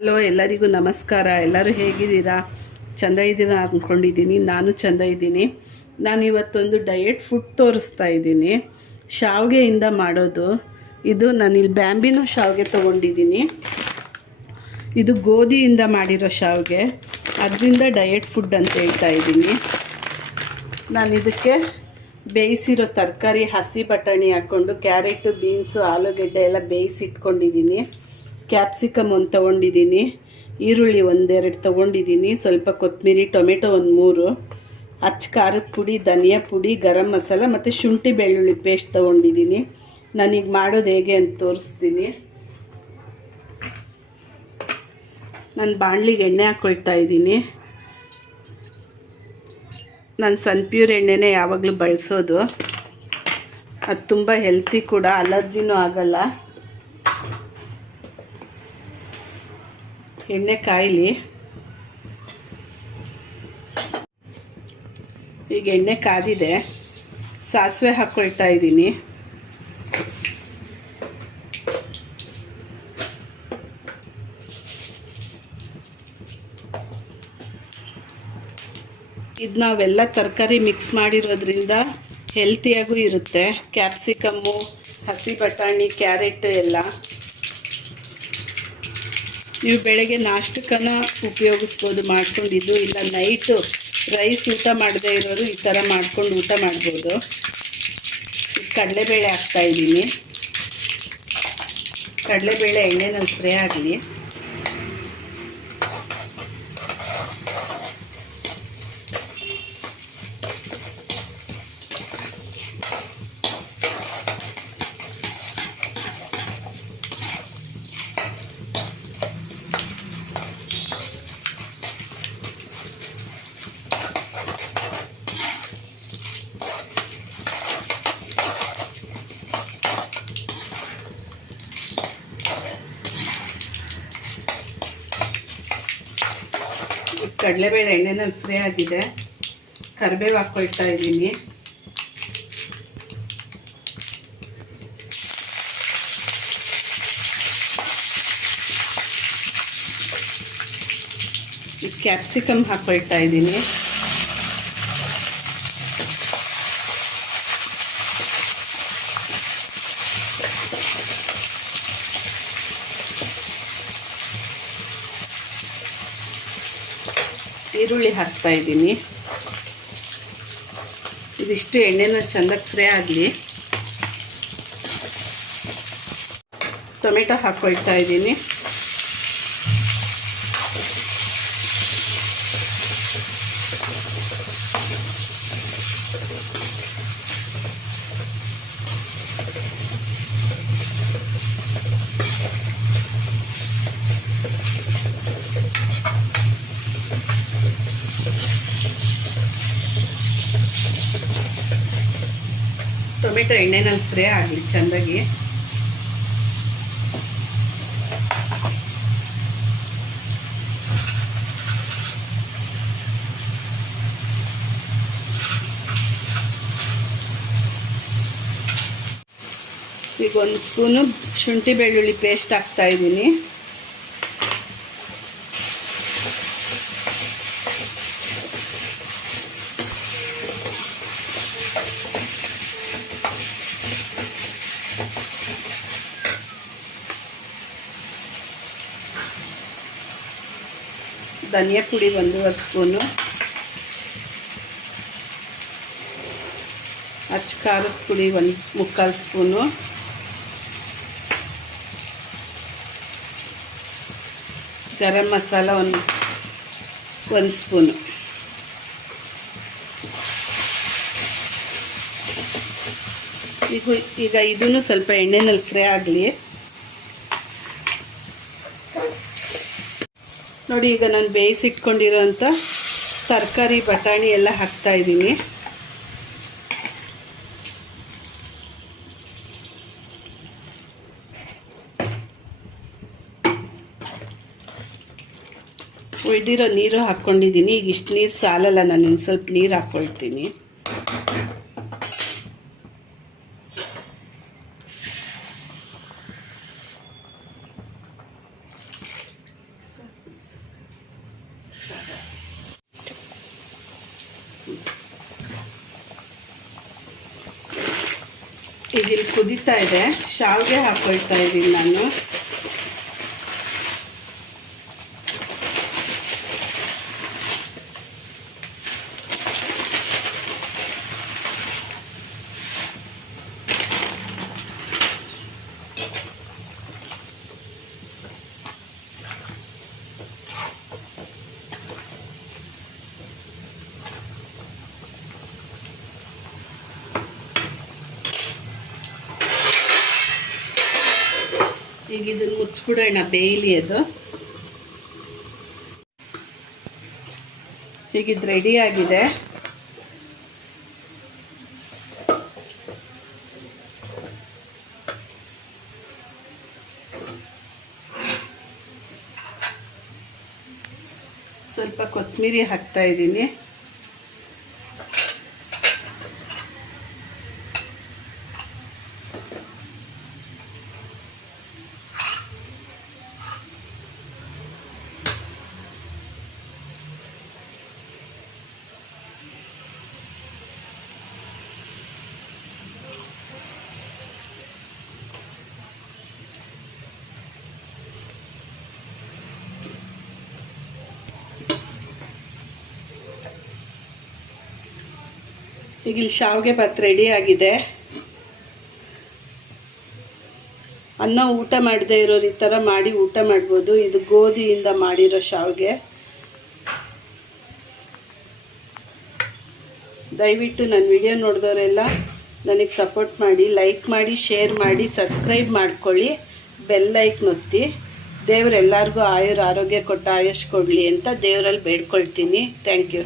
Hello, ಎಲ್ಲರಿಗೂ ನಮಸ್ಕಾರ. ಎಲ್ಲರೂ ಹೇಗಿದ್ದೀರಾ? ಚೆಂದ ಇದ್ದೀರಾ ಅಂದ್ಕೊಂಡಿದ್ದೀನಿ. ನಾನು ಚೆಂದ ಇದ್ದೀನಿ. ನಾನು ಇವತ್ತೊಂದು ಡಯೆಟ್ ಫುಡ್ ತೋರಿಸ್ತಾ ಇದ್ದೀನಿ. ಶಾವಿಗೆಯಿಂದ ಮಾಡೋದು. ಇದು ನಾನಿಲ್ಲಿ ಬ್ಯಾಂಬಿನೋ ಶಾವಿಗೆ ತೊಗೊಂಡಿದ್ದೀನಿ. ಇದು ಗೋಧಿಯಿಂದ ಮಾಡಿರೋ ಶಾವಿಗೆ. ಅದರಿಂದ ಡಯೆಟ್ ಫುಡ್ ಅಂತ ಹೇಳ್ತಾ ಇದ್ದೀನಿ. ನಾನು ಇದಕ್ಕೆ ಬೇಯಿಸಿರೋ ತರಕಾರಿ, ಹಸಿ ಬಟಾಣಿ ಹಾಕ್ಕೊಂಡು, ಕ್ಯಾರೆಟು, ಬೀನ್ಸು, ಆಲೂಗೆಡ್ಡೆ ಎಲ್ಲ ಬೇಯಿಸಿ ಇಟ್ಕೊಂಡಿದ್ದೀನಿ ಕ್ಯಾಪ್ಸಿಕಮ್ ಒಂದು ತೊಗೊಂಡಿದ್ದೀನಿ. ಈರುಳ್ಳಿ ಒಂದೆರಡು ತೊಗೊಂಡಿದ್ದೀನಿ. ಸ್ವಲ್ಪ ಕೊತ್ತಂಬರಿ ಟೊಮೆಟೊ ಒಂದು ಮೂರು. ಅಚ್ಚ ಖಾರದ ಪುಡಿ, ಧನಿಯಾ ಪುಡಿ, ಗರಂ ಮಸಾಲ ಮತ್ತು ಶುಂಠಿ ಬೆಳ್ಳುಳ್ಳಿ ಪೇಸ್ಟ್ ತೊಗೊಂಡಿದ್ದೀನಿ. ನಾನೀಗ ಮಾಡೋದು ಹೇಗೆ ಅಂತ ತೋರಿಸ್ತೀನಿ. ನಾನು ಬಾಣಲಿಗೆ ಎಣ್ಣೆ ಹಾಕ್ಕೊಳ್ತಾ ಇದ್ದೀನಿ. ನಾನು ಸನ್ಪ್ಯೂರ್ ಎಣ್ಣೆನೇ ಯಾವಾಗಲೂ ಬಳಸೋದು. ಅದು ತುಂಬ ಹೆಲ್ತಿ ಕೂಡ, ಅಲರ್ಜಿನೂ ಆಗಲ್ಲ. ಎಣ್ಣೆ ಕಾಯಲಿ. ಈಗ ಎಣ್ಣೆ ಕಾದಿದೆ. ಸಾಸಿವೆ ಹಾಕ್ಕೊಳ್ತಾ ಇದ್ದೀನಿ. ಇದು ನಾವೆಲ್ಲ ತರಕಾರಿ ಮಿಕ್ಸ್ ಮಾಡಿರೋದ್ರಿಂದ ಹೆಲ್ತಿಯಾಗೂ ಇರುತ್ತೆ. ಕ್ಯಾಪ್ಸಿಕಮ್ಮು ಹಸಿ ಬಟಾಣಿ ಕ್ಯಾರೆಟ್ ಎಲ್ಲ. ನೀವು ಬೆಳಗ್ಗೆ ನಾಷ್ಟಕ್ಕನ ಉಪಯೋಗಿಸ್ಬೋದು ಮಾಡ್ಕೊಂಡಿದ್ದು, ಇಲ್ಲ ನೈಟು ರೈಸ್ ಊಟ ಮಾಡದೇ ಇರೋರು ಈ ಥರ ಮಾಡ್ಕೊಂಡು ಊಟ ಮಾಡ್ಬೋದು. ಕಡಲೆಬೇಳೆ ಹಾಕ್ತಾಯಿದ್ದೀನಿ ಕಡಲೆಬೇಳೆ ಎಣ್ಣೆನಲ್ಲಿ ಫ್ರೈ ಆಗಲಿ. ಕಡಲೆಬೇಳೆ ಎಣ್ಣೆನಲ್ಲಿ ಫ್ರೈ ಆಗಿದೆ. ಕರಿಬೇವು ಹಾಕ್ಕೊಳ್ತಾ ಇದ್ದೀನಿ. ಕ್ಯಾಪ್ಸಿಕಮ್ ಹಾಕ್ಕೊಳ್ತಾ ಇದ್ದೀನಿ. ಈರುಳ್ಳಿ ಹಾಕ್ತಾ ಇದ್ದೀನಿ. ಇದಿಷ್ಟು ಎಣ್ಣೆನ ಚೆಂದಾಗಿ ಫ್ರೈ ಆಗಲಿ. ಟೊಮೆಟೊ ಹಾಕೊಳ್ತಾ ಇದ್ದೀನಿ. ಟೊಮೆಟೊ ಎಣ್ಣೆನಲ್ಲಿ ಫ್ರೈ ಆಗಲಿ ಚೆಂದಾಗಿ. ಈಗ ಒಂದು ಸ್ಪೂನು ಶುಂಠಿ ಬೆಳ್ಳುಳ್ಳಿ ಪೇಸ್ಟ್ ಹಾಕ್ತಾ ಇದ್ದೀನಿ. ಧನಿಯಾ ಪುಡಿ ಒಂದೂವರೆ ಸ್ಪೂನು. ಅಚ್ಚ ಖಾರದ ಪುಡಿ ಒಂದು ಮುಕ್ಕಾಲು ಸ್ಪೂನು. ಗರಂ ಮಸಾಲ ಒಂದು ಒಂದು ಸ್ಪೂನು. ಈಗ ಈಗ ಇದನ್ನು ಸ್ವಲ್ಪ ಎಣ್ಣೆನಲ್ಲಿ ಫ್ರೈ ಆಗಲಿ. ನೋಡಿ, ಈಗ ನಾನು ಬೇಯಿಸಿಟ್ಕೊಂಡಿರೋಂಥ ತರಕಾರಿ, ಬಟಾಣಿ ಎಲ್ಲ ಹಾಕ್ತಾ ಇದ್ದೀನಿ. ಉಳಿದಿರೋ ನೀರು ಹಾಕ್ಕೊಂಡಿದ್ದೀನಿ. ಈಗ ಇಷ್ಟು ನೀರು ಸಾಲಲ್ಲ, ನಾನು ಇನ್ನು ಸ್ವಲ್ಪ ನೀರು ಹಾಕ್ಕೊಳ್ತೀನಿ ಇದಿಲ್ಲಿ ಕುದೀತಾ ಇದೆ. ಶಾವಿಗೆ ಹಾಕೊಳ್ತಾ ಇದ್ದೀನಿ ನಾನು. ಈಗ ಇದನ್ನು ಮುಚ್ಚಿಬಿಡೋಣ ಬೇಯಲಿ ಅದು. ಈಗ ಇದು ರೆಡಿ ಆಗಿದೆ. ಸ್ವಲ್ಪ ಕೊತ್ತಂಬರಿ ಹಾಕ್ತಾ ಇದ್ದೀನಿ. ಈಗ ಇಲ್ಲಿ ಶಾವಿಗೆ ಭಾತ್ ರೆಡಿ ಆಗಿದೆ. ಅನ್ನ ಊಟ ಮಾಡದೇ ಇರೋರು ಈ ಥರ ಮಾಡಿ ಊಟ ಮಾಡ್ಬೋದು. ಇದು ಗೋಧಿಯಿಂದ ಮಾಡಿರೋ ಶಾವಿಗೆ. ದಯವಿಟ್ಟು ನನ್ನ ವಿಡಿಯೋ ನೋಡಿದವರೆಲ್ಲ ನನಗೆ ಸಪೋರ್ಟ್ ಮಾಡಿ ಲೈಕ್ ಮಾಡಿ ಶೇರ್ ಮಾಡಿ ಸಬ್ಸ್ಕ್ರೈಬ್ ಮಾಡ್ಕೊಳ್ಳಿ. ಬೆಲ್ ಲೈಕ್ ನೊತ್ತಿ ದೇವರೆಲ್ಲರಿಗೂ ಆಯುರ್ ಆರೋಗ್ಯ ಕೊಟ್ಟು ಆಯುಷ್ ಕೊಡಲಿ ಅಂತ ದೇವರಲ್ಲಿ ಬೇಡ್ಕೊಳ್ತೀನಿ. Thank you